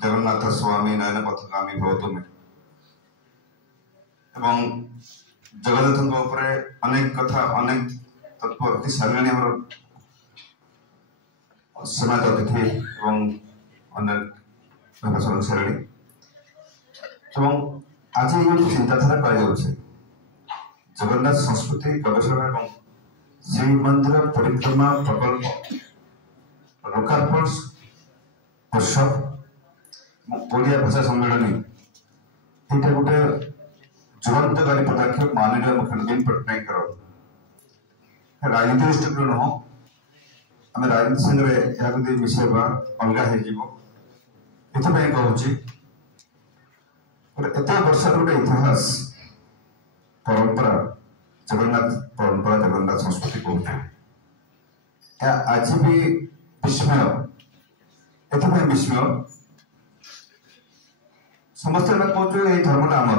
जगन्नाथ स्वामी नयन पथगामी भवतु में एवं जगन्नाथ अनेक कथा अनेक तत्व रखी सारे समाज अतिथि एवं अनेक सारे आज ये चिंताधारा कर जगन्नाथ संस्कृति गवेषणा एवं श्रीमंदिर परिक्रमा प्रकल्प लोकार्पण उत्सव ओडिया भाषा सम्मेलन यहाँ गोटे जुवंतकारी पदक्षेप माननीय मुख्यमंत्री नवीन पट्टनायक राजनीति दृष्टि नुह आम राजनीति संगे मिसेवा अलग होपाई कहूँ एत वर्ष गोटे इतिहास परंपरा जगन्नाथ संस्कृति कहते आज भी विस्मय एथपाई विस्मय समस्त कहते ये धर्म आमर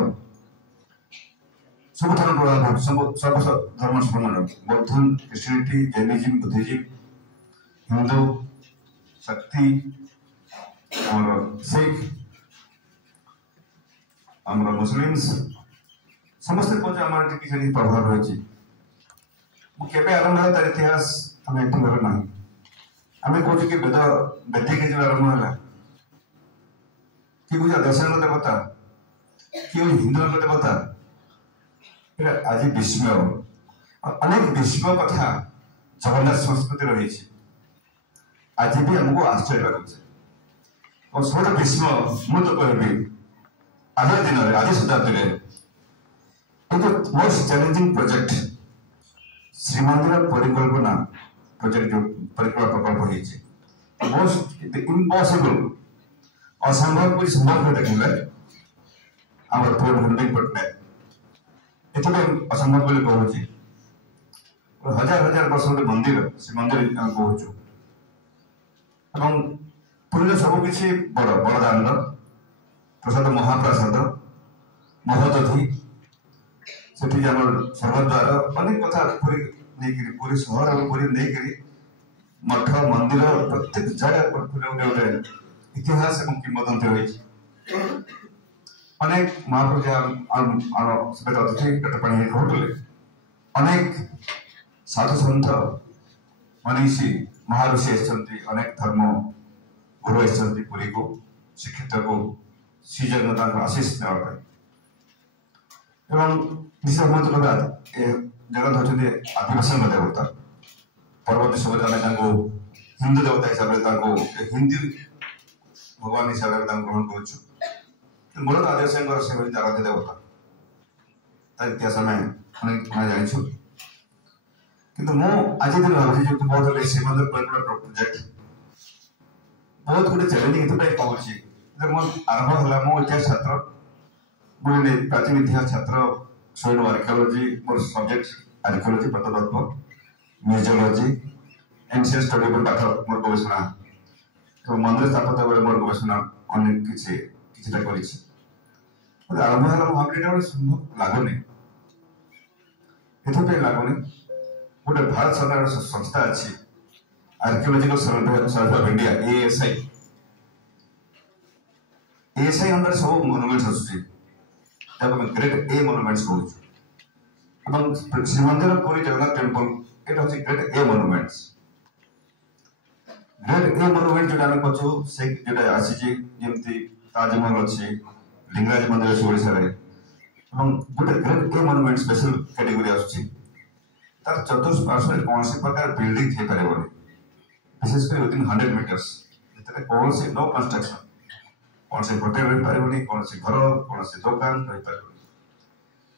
सब धर्म प्रभाव सब धर्म समान बौद्ध क्रिश्चियनिटी जैनिज्म बुद्धिज्म हिंदू शक्ति और सिख आमर मुस्लिम्स समस्त कहते आम किसी प्रभाव रही केवे आरंभ है तार इतिहास आम एटी घर ना आम कहे कि वेद वैदिक जो आरंभ है कि कह देशांग देवता कि हिंदू देवता आज विस्मय अनेक विस्मय कथा जगन्नाथ संस्कृति रही आज भी आमको आश्चर्य लगुचे और सब विस्मय मुझे तो कहबी आज दिन में आज शताब्दी मोस्ट चैलेंजिंग प्रोजेक्ट श्रीमंदिर परिकल्पना प्रोजेक्ट जो परिकल्पना प्रकल्प हो मोस्ट इम्पॉसिबल असंभव को संभव कर देखिए आम नवीन पट्टनायक एथपाई असंभव बोली कहूँ हजार हजार वर्ष गोटे मंदिर से मंदिर कहूँ पुरी सबकि बड़ बड़दान प्रसाद महाप्रसाद महोदधि से स्वर्गद्वार अनेक कथा पूरी सहर और पूरी नहीं मठ मंदिर प्रत्येक जगह गोटे इतिहास और किंवदंती रही अनेक महाप्रभु अतिथि पेटपाणी कहते अनेक साधु सन्थ मनीषी महाऋषि अनेक धर्म गुरु पुरी को शिक्षित को श्री जगन्नाथ आशीष देवाई विशेष महत्व कथा जगन्नाथ होती आदिवासी देवता परवर्ती समय हिंदू देवता हिसाब से हिंदी भगवान हिसाब से ग्रहण कर मूलतः आदिवासी से आराध्य देवता तार इतिहास आम अनेक जानी कि आज दिन भावी जो बहुत श्रीमंदिर परिकल्पना प्रोजेक्ट बहुत गोटे चैलेंजिंग ये कहूँ आरंभ है मो इतिहास छात्र मुझे प्राचीन इतिहास छात्र शैन आर्कियोलॉजी मोर सब्जेक्ट आर्कियोलॉजी प्रत्नतत्व म्यूजियोलॉजी एनसीएल स्टडी पाठ मोर गवेषणा मंदिर स्थापत्य बेले मोर गवेषणा अनेक किसी आरंभ है भावी संभव लगुनि ये लगुनि गोटे भारत सरकार संस्था अच्छी archaeological survey of India ASI under sub monuments आसुची ग्रेट ए मोनुमेंट्स कहूँ श्रीमंदिर पुरी जगन्नाथ टेम्पल ये हूँ ग्रेट ए मोनुमेंट्स जो आम कहूँ से जो आसी ताजमहल अच्छी लिंगराज मंदिर अच्छी ओडिशा गोटे great a monument special category आसुची तार चतुष्पार्श्व कौन प्रकार बिल्डिंग हो पारे विशेषकर विदिन 100 मीटर्स कौन से नो कंस्ट्रक्शन कौन से होटेल रही पारे कौन से घर कौन से दुकान रही पारे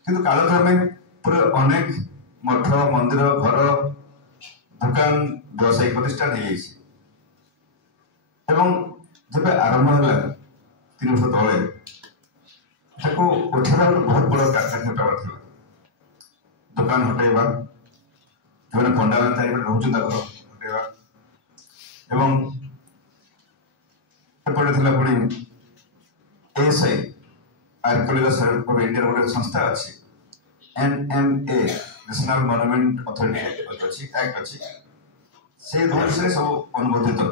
किंतु कालक्रमे पूरे अनेक मठ मंदिर घर दुकान व्यवसायिक प्रतिष्ठान जब आरंभ है 3 वर्ष तले उठेगा बहुत बड़ा कारखाना था दुकान हटेवा जो पंडाल चारिपटे रोचे हटेवा एपटे पुणी ASI archaeological survey of India गोटे संस्था अच्छी एनएमए नेशनल मॉन्यूमेंट अथॉरिटी अच्छी एक्ट अच्छी से रूल्स सब अनुबंधित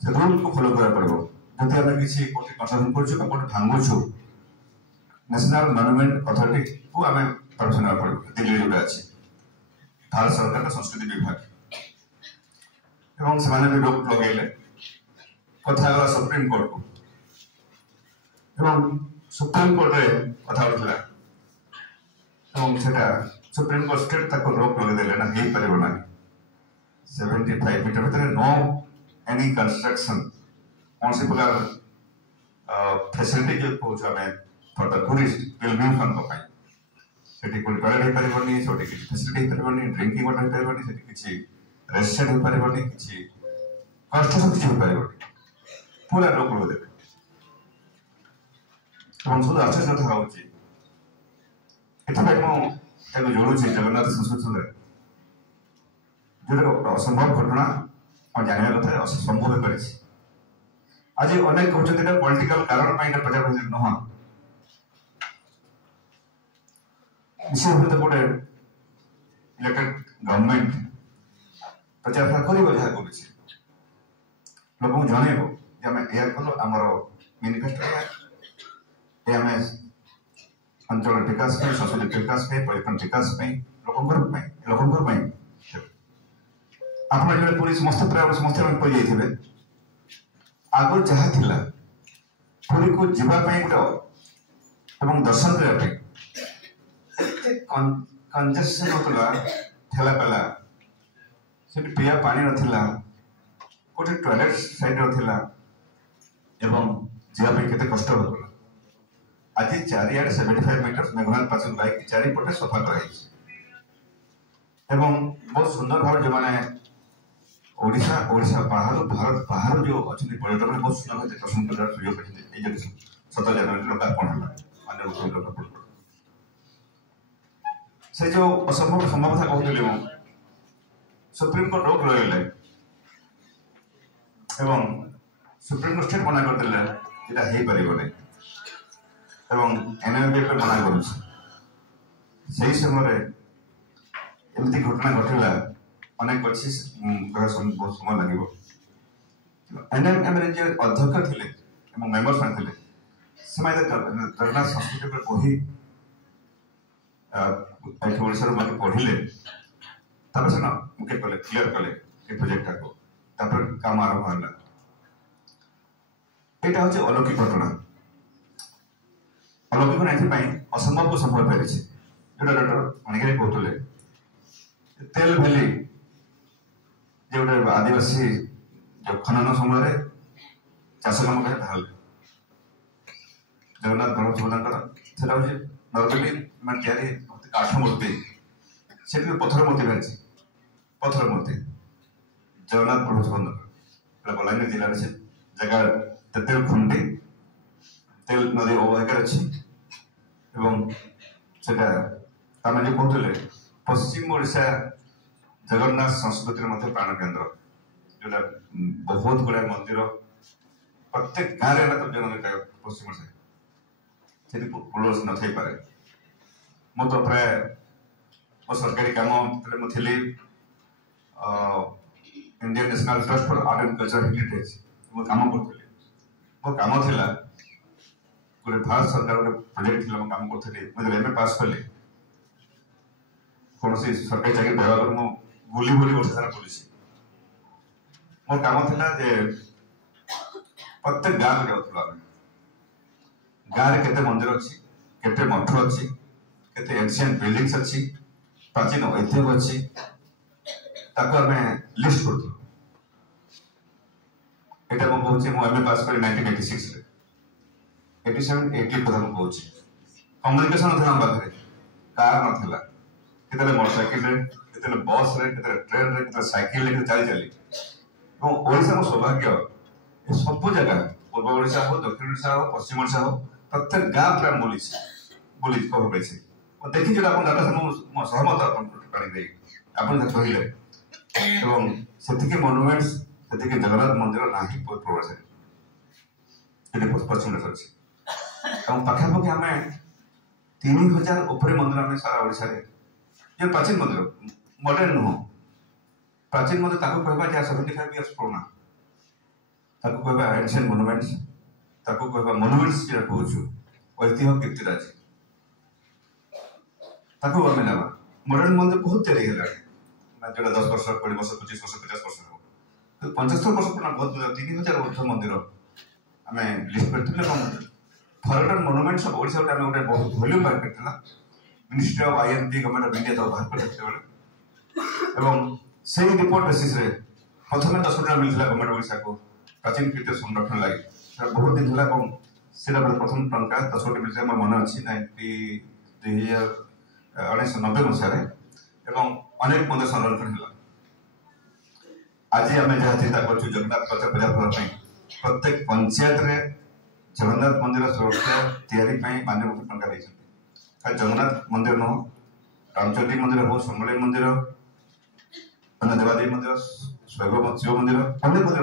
से रूल को फॉलो करा पड़ो जदि आम किसी कोटी कंस्ट्रक्शन करूँ कोटी भांगुछु नेशनल मॉन्यूमेंट अथॉरिटी को आम परमिशन पड़ो दिल्ली जोटा अच्छे भारत सरकार संस्कृति विभाग एवं से भी रोक लगे कथा सुप्रीम कोर्ट को एवं सुप्रीम कोर्ट रे कथा उठला सुप्रीम कोर्ट स्टेट तक रोक लगे ना हो पार ना 75 मीटर भीतर नो एनी कंस्ट्रक्शन कौन सी प्रकार फैसिलिटी जो कौच आम फॉर द टूरिस्ट पिलग्रिम को सेठी कोई टॉयलेट हो पारबनी सेठी किसी फैसिलिटी हो पारबनी ड्रिंकिंग वाटर हो पारबनी सेठी किसी रेस्टोरेंट हो पारबनी किसी कंस्ट्रक्शन किसी हो पारबनी पूरा रोक लगे देबे हम सब आश्चर्य कथा होची एथि मो एगो जोड़ुची जगन्नाथ संस्कृति जो असंभव घटना और जानवा कथा असंभव हो पारे आज अनेक कहते पॉलिटिकल कारण प्रचार नुह निश्चित भाव गोटे इलेक्टेड गवर्नमेंट प्रचार कर लोक जनइब या कल आमर मेनिफेस्टो आम अंचल विकास संस्कृति विकास पर्यटन विकास लोक आप पूरी समस्त प्राय समस्त पड़ जाइए आगु जहाँ थिला पुरी को जीवाई गोटे दर्शन करने कंजेशन होता ठेला पेला से पीवा पानी नाला गोटे टॉयलेट साइड रहा जावाई केते कष्ट होता आज चारिआडे 75 मीटर मेघनाथ पाचन लाइक चारिपटे सफा कर बहुत सुंदर भाव जो मैंने ओडिशा बाहर भारत बाहर जो अच्छे पर्यटन बहुत सुंदर भाव दर्शन कर सुयोग पाते 7 जनवरी लोकार्पण है से जो असंभव संभव था कहते सुप्रीम कोर्ट रोक लगे सुप्रीम कोर्ट स्टेट मना करदे यहाँ हो पार एनएमबी मना कर समय एमती घटना घटला अनेक अच्छी बहुत समय लगे एनएमएम जो अध्यक्ष थे मेम्बर्स मैंने जगन्नाथ संस्कृति बही ओडिशा पढ़िले से मुख्य कले क्लीयर कले प्रोजेक्ट को काम आरंभ है यहाँ हूँ अलौकिक घटना अलौकिक ना असंभव को संभव पारे जो डॉक्टर मणिग्राही कहते तेल भैली जो गोटे आदिवासी जो खनन समय चाष कम कर बाहर जगन्नाथ बलभद्र हूँ नरकली मैं तैयारी काठ मूर्ति से पत्थर मूर्ति बाहरी पत्थर मूर्ति जगन्नाथ बलभद्र बलांगीर जिले से जगह तेल खुंडी तेल नदी अववाहिकार अच्छी से जो कहते पश्चिम ओडिशा जगन्नाथ संस्कृति प्राण केन्द्र जोटा बहुत गुड़ा मंदिर प्रत्येक गाँव पश्चिम ओडिशा से पुल न पारे मो तो प्राय मो सरकारी काम थी Indian national trust for art and culture heritage मो काम करी मो काम थिला गोटे भारत सरकार गोटे प्रोजेक्ट थी काम करी एमए पास कली कौन सरकारी चाकरी पाइबा मु बुली बुली वर्ष सारा बुली मोर काम थिला जे प्रत्येक गाँव जाऊँ गाँव में केते मंदिर अच्छी केते मठ अच्छी केते एंशिएंट बिल्डिंग्स अच्छी प्राचीन ऐतिह्य अच्छी आम लिस्ट करूँ यहाँ मुझे एमए पास कर 1986 87 80 कथा मुझे कम्युनिकेशन ना पाखे कार नाला केतले मोटरसाइकिल केतले बस रे केतले ट्रेन रे केतले साइकिल रे चली चली ओडिशा को सौभाग्य ये सब जगह पूर्व ओडिशा हो दक्षिण ओडिशा हो पश्चिम ओडिशा हो प्रत्येक गाँव प्राय बुली खबर पाई और देखी जो डाटा सहमत कहले से मनुमेंट्स से जगन्नाथ मंदिर ना ही प्रवास पश्चिम ओडिशा अच्छी पाखापाखि आम 3000 उपरे मंदिर आम सारा ओडिशा जो प्राचीन मंदिर मॉडर्न नुह प्राचीन मंदिर कहवा 75 इयर्स पुराना कहवा एंशिएंट मनुमेंट्स ताको कहबा मोनुमेंट्स जे कहूछु ऐतिह्य कीर्तिराज ताको आमे नामा मॉडर्न मंदिर बहुत तैयारी होला ना जोड़ा 10 वर्ष 20 वर्ष 25 वर्ष 50 वर्ष हो तो 75 वर्ष पुराना बहुत 3000 वर्ष मंदिर आमे लिस्ट करथिले हम फॉरेन मोनुमेंट्स ऑफ ओडिशा आमे गोटे बहुत वॉल्यूम बाहर करथिला ministry of IMP government of India तो बाहर करथिले एवं से रिपोर्ट बेसिस रे प्रथम 10 कोटी मिलथिला गवर्नमेंट ओडिशा को प्राचीन कीर्ति संरक्षण लागि बहुत दिन होला कम सेटा प्रथम टंका 10 कोटी मिलथिला मोर मन अछि 1990 मसीह एवं अनेक मंदिर संरक्षण होला आज आम जहाँ चिंता कर जगन्नाथ कल्चर प्रचार प्रत्येक पंचायत रे जगन्नाथ मंदिर सुरक्षा तैयारी मान्य टंका देते जगन्नाथ मंदिर न रामचंडी मंदिर हो सम्मेलन मंदिर अन्य देवादेवी मंदिर शिव मंदिर अनेक मंदिर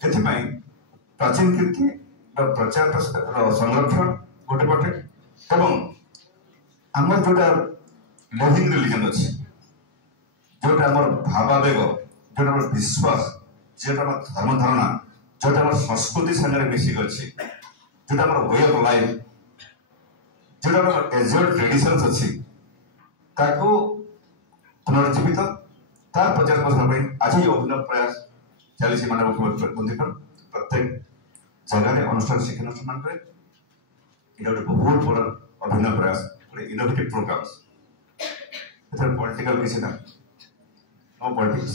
एथि प्राचीन कीर्ति प्रचार संरक्षण गोटे पटे एवं आम जोटा लिविंग रिलीजन अच्छी जोटा आम भावावेग जोटा विश्वास जोटा धर्म धारणा जोटा संस्कृति सागर मिसिक अच्छी जोटा वे ऑफ लाइफ जोटा एजोड ट्रेडिशंस अच्छी ताको पुनर्जीवित तार 50 वर्ष आज ये अभिनव प्रयास चली मानव मुख्यमंत्री प्रत्येक जगह अनुष्ठान शिक्षानुष्ठान गोटे बहुत बड़ा अभिनव प्रयास गोटे इनोवेटिव प्रोग्राम्स पॉलिटिकल किसी ना नो पॉलिटिक्स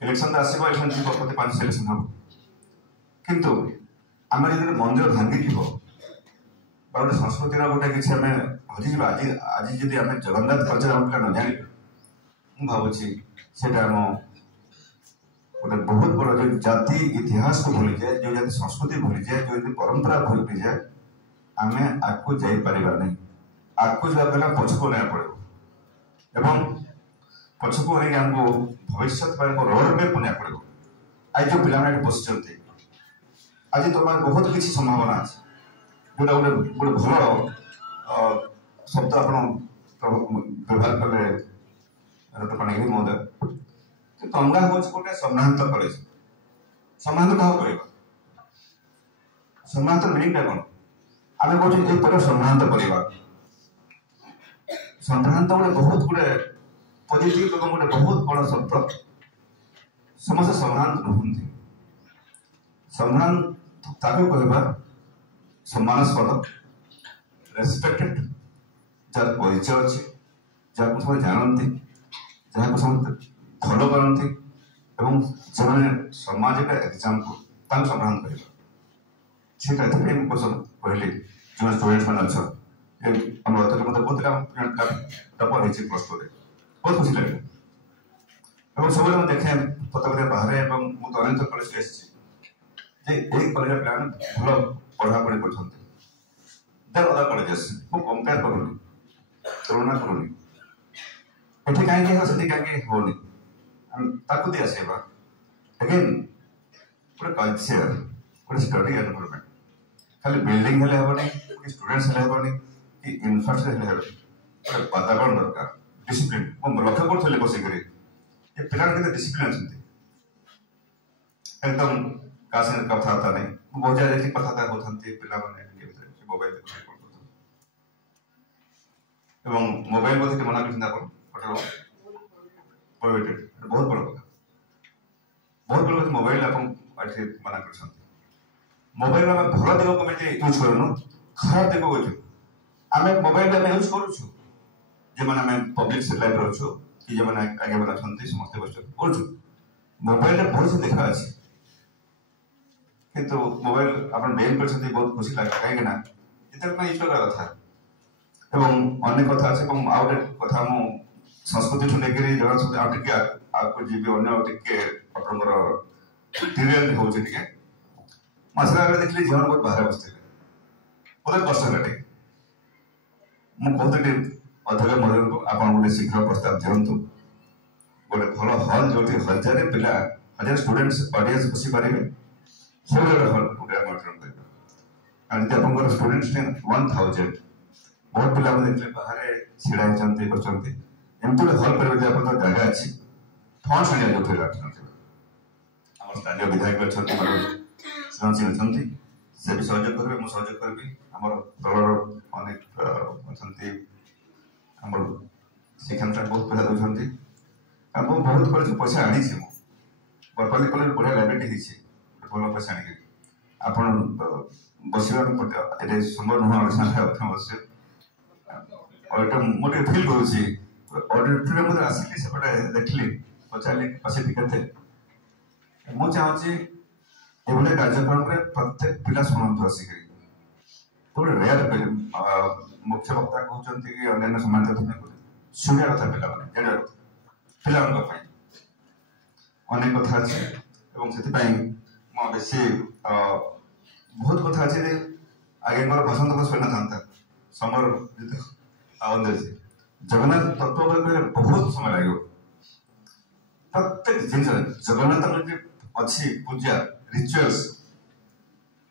इलेक्शन आसो इलेक्शन जी प्रति 5 इलेक्शन हम किंतु आम जो मंदिर भांगी जीव गोटे संस्कृतिर गोटे किसी आम हजिज आज आज जब आम जगन्नाथ कल्चर आम पिला न जान मुझे से गोटे बहुत बड़ा जो जाति इतिहास को भूली जाए जो जाति संस्कृति भूली जाए जो परंपरा भूली जाए आम आगे जापर नहीं आगे जावा पछको ना पड़ो एवं पछको नहीं आमको भविष्य रोड मैप बना पड़ो आज जो पे बस आज तुम बहुत किसी संभावना अच्छे जोटा गोटे गोटे भल शब्द आप व्यवहार कले डॉक्टर पाणिग्राही महोदय तमगा हूँ गोटे सम्भ्रांत कॉलेज सम्भ्रांत क्या कह सम्भ्रांत मीनिंग कौन आम कहते सम्भ्रांत परिवार सम्भ्रांत गोटे बहुत गुड़े पॉजिटिव एवं गोटे बहुत बड़ा शब्द समस्त सम्भ्रांत नुहति सम्भ्रांत ताको कहबा सम्मानास्पद रेस्पेक्टेड जार परिचय अच्छे जहाँ सब जानती जहाँ सब फॉलो करती जो समाज का एग्जाम्पल सम्भ्रांत कर कहली जो स्टूडेंट्स मैंने अच्छा मतलब टपर है प्लस टू बहुत खुशी लगे सब देखे पता बाहर मुझे अनेक कॉलेज कॉलेज पिला भल पढ़ापढ़ी कर अदर कॉलेजेस मुझे कंपेयर करूनी तुलना करूनी ये कहीं कहीं होनी ताकू दी आसेबा अगेन गोटे कल्चर गोटे स्टडी एनवायरनमेंट खाली बिल्डिंग हेले हेबनी कि स्टूडेंट्स हेले हेबनी कि इंफ्रास्ट्रक्चर हेले गोटे वातावरण दरकार डिसिप्लिन मु लक्ष्य करथले बसिकरी ये पिला के डिसिप्लिन अछि एकदम कासे कथाता नहीं बहुत ज्यादा कथाता होथंती पिला माने के भीतर मोबाइल देखि पड़तो एवं मोबाइल बते मना किंदा पर प्रोहिबिटेड बहुत बड़ा कथा बहुत बड़ा मोबाइल आप मना कर मोबाइल आम भल दिग को यूज करूँ खराब दिग को आम मोबाइल आम यूज करुँ जो मैंने पब्लिक लाइफ अच्छु कि जो मैंने आगे मैंने अच्छा समस्त बस मोबाइल बहुत देखा अच्छे किंतु मोबाइल आप बैन कर बहुत खुशी लगे कहीं जितने यूज करवा कथा एवं अनेक कथा अच्छे आउ गोटे कथा मु संस्कृति लेकर जगह आपको जी आपंकर हो मसला देखिए जीवन बहुत बाहर बसते बहुत कष्ट है मुझे अध्यक्ष महोदय को आप गोटे शीघ्र प्रस्ताव दिंतु गोटे भल हल जो 1000 पिला 1000 स्टूडेंट्स ऑडियंस बसी पारे सब हल गोटे आप स्टूडेंट्स 1000 बहुत पिला देखिए बाहर छिड़ा होती बच्चे एमती गोटे हल करेंगे आप जगह अच्छी फंड आने जो आम स्थानीय विधायक अच्छा ଚିହ୍ନିଛନ୍ତି ସେ ବି ସହଯୋଗ କରିବେ ମୁଁ ସହଯୋଗ କରିବି ଆମର ଦଳର ଅନେକ ଅଛନ୍ତି ଆମର ଶିକ୍ଷାନୁଷ୍ଠାନ ବହୁତ ପଇସା ଦେଉଛନ୍ତି ଆଉ ମୁଁ ବହୁତ କଲେଜ ପଇସା ଆଣିଛି ମୁଁ ବରପାଲି କଲେଜ ବଢ଼ିଆ ଲାଇବ୍ରେରୀ ହେଇଛି ଭଲ ପଇସା ଆଣିକି ଆପଣ ବସିବା ଏଠି ସମ୍ଭବ ନୁହଁ ଆଲୋଚନା ବସିବେ ଏଇଟା ମୁଁ ଟିକେ ଫିଲ୍ କରୁଛି ଅଡିଟୋରିୟମ୍ ମধ্যে ଆସିଲି ସେପଟେ ଦେଖିଲି ପଚାରିଲି ବସିବି କେତେ ମୁଁ ଚାହୁଁଛି ଏଭଳି କାର୍ଯ୍ୟକ୍ରମରେ ପ୍ରତ୍ୟେକ ପିଲା ଶୁଣନ୍ତୁ ଆସିକରି ଗୋଟେ ରେୟାର ମୁଖ୍ୟ ବକ୍ତା କହୁଛନ୍ତି କି ଅନ୍ୟାନ୍ୟ ସମାଜ ଶୁଣିବା କଥା ପିଲାମାନେ ଜାଣିବା କଥା ପିଲାମାନଙ୍କ ପାଇଁ ଅନେକ କଥା ଅଛି ଏବଂ ସେଥିପାଇଁ ମୁଁ ବେଶୀ ବହୁତ କଥା ଅଛି ଯେ ଆଗେ ମୋର ଭାଷଣ ତ ଶୁଣିନଥାନ୍ତା ସମର ଅଛି ଜଗନ୍ନାଥ ତତ୍ତ୍ୱ କହିଲେ ବହୁତ ସମୟ ଲାଗିବ ପ୍ରତ୍ୟେକ ଜିନିଷ ଜଗନ୍ନାଥଙ୍କର ଯେ ଅଛି ପୂଜା ରିଚୁଆଲ୍ସ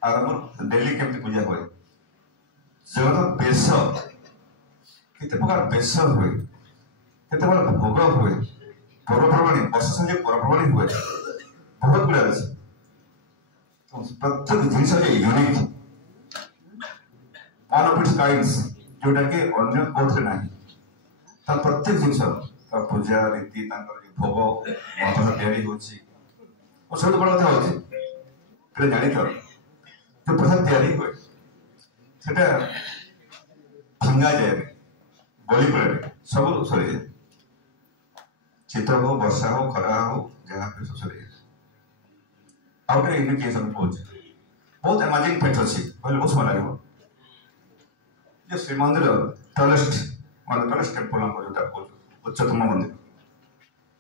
ଆରମ୍ଭ ଡେଲି କେମିତି ପୂଜା ହୁଏ ଜଗନ୍ନାଥ ବେଶ କେତେ ପ୍ରକାର ବେଶ ହୁଏ କେତେ ପ୍ରକାର ଭୋଗ ହୁଏ ପର୍ବପର୍ବାଣୀ ବର୍ଷ ସାଙ୍ଗେ ପର୍ବପର୍ବାଣୀ ହୁଏ ବହୁତ ଗୁଡା ଅଛି ପ୍ରତ୍ୟେକ ଜିନିଷ unique one of its kinds जोटा कि अन्य कोथरे नाही ता प्रत्येक जिंस ता पूजा रीति तांकर भोग मत तैयारी होची और सब बड़ କଥା होची पे जानि तो जो प्रसाद तैयारी होय सेटा भंगा जाय बलि पड़े सब सरी जाए चित्र हो वर्षा हो खरा हो जहाँ पे सब सरी जाए आउटे इंडिकेशन पहुंचे बहुत अमेजिंग फैक्ट अच्छी कहले बहुत समय लगे जो श्रीमंदिर टॉलेस्ट मान टॉलेस्ट टेम्पल हम जोटा उच्चतम मंदिर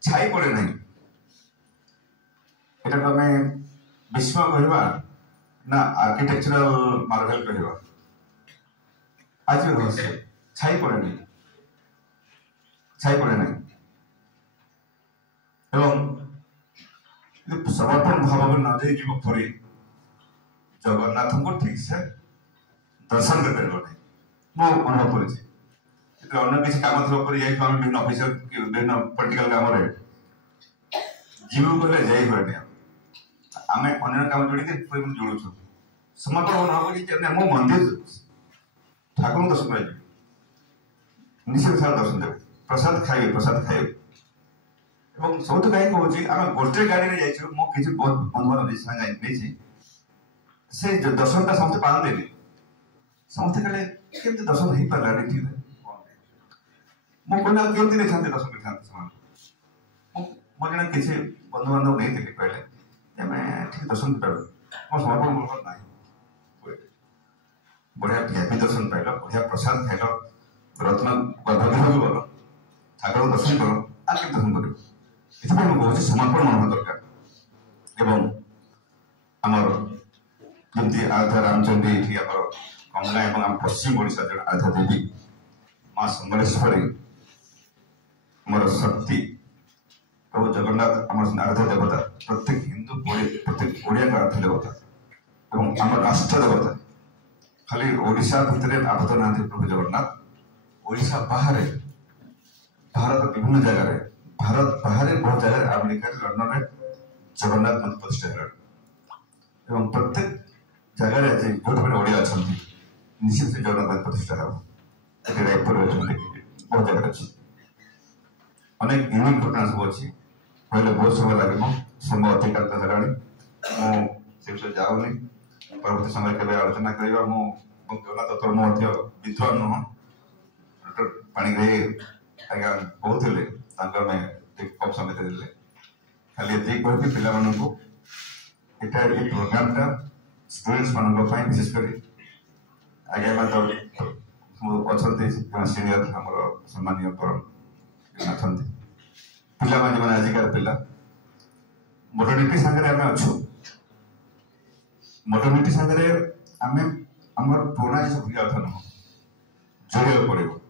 छाई पड़े नहीं एटा को हमें विश्व कहवा ना आर्किटेक्चरल मार्वेल कहवा आज भी रहस्य छाई पड़े नहीं एवं समर्पण भाव में न जाई जीव परी जगन्नाथ को ठीक से दर्शन कर पारो नहीं मो अनुभव करेছি એટલે অন্য কিছু কাম থব করে যাই আমি বিভিন্ন অফিসার কি বিভিন্ন পলিটিক্যাল কাম রে জীব করে যাই হয় না আমি অন্য কাম जोड़ी के कोई मन जोड़ू छु समर्पण न हो कि मो मंदिर ठाकुर दर्शन कर निश्चित सार दर्शन देव प्रसाद खाइबे এবং सब तो कहीं कहूँ आम गोटे गाड़ी में जाइए मो किसी बहुत बंधु बांधव से दर्शन टा समस्त पाते समस्ते कहले केमती दर्शन हो पारा ठीक है मो कहना केमती नहीं था दर्शन कर मो जन किसी बंधु बांधव नहीं थे कहले ठीक दर्शन कर मो समर्पण मूलक ना बढ़िया भिआईपी दर्शन पाइल बढ़िया प्रसाद खाइल रत्न गर्भगृह भी गल ठाकुर दर्शन कल आ के दर्शन कर मुझे समर्पण मन दरकार एवं आमर जमी आराध्या रामचंद्री ये कंगना एवं आम पश्चिम ओडिशा जो आराध्या देवी माँ सम्बलेश्वरी मोर शक्ति प्रभु जगन्नाथ आम आराध्या देवता प्रत्येक हिंदू प्रत्येक ओडिया का आराध्या देवता एवं आम राष्ट्र देवता खाली ओडिशा भितर आबद्ध ना प्रभु जगन्नाथ ओडिशा बाहर भारत विभिन्न जगह भारत बाहर बहुत जगह अमेरिका लंडन में जगन्नाथ मंदिर प्रतिष्ठा एवं प्रत्येक जगह बहुत बड़े ओडिया अच्छा निश्चित जगन्नाथ मंदिर प्रतिष्ठा हो रायपुर बहुत जगह अच्छी अनेक यूनिक घटना सब अच्छी पहले बहुत समय लगे समय अतिक्रांत है मुझे जाऊनी परवर्त समय के आलोचना करवा जगन्नाथ तत्व विद्वान नुह डॉक्टर पाणिग्राही आज्ञा कहते कम समय देते खाली ये पे पिला प्रोग्राम टा स्टूडेंट्स मान विशेषकर आगे अच्छा सीनियर आम सम्मानीय परम अच्छा पिला आजिकार पिला मॉडर्निटी सांगे आम अच्छु मॉडर्निटी सांगे आम पुराना जिस भूलिया कथा नुह जोड़े पड़ो